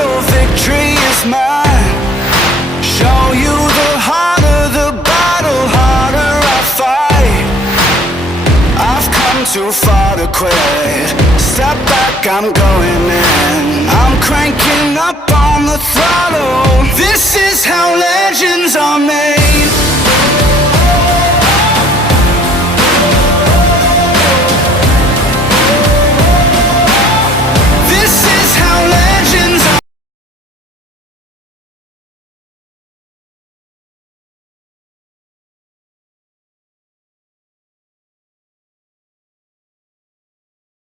battle, victory is mine. Show you the harder the battle, harder I fight. I've come too far to quit. Step back, I'm going in. I'm cranking up on the throttle. This is how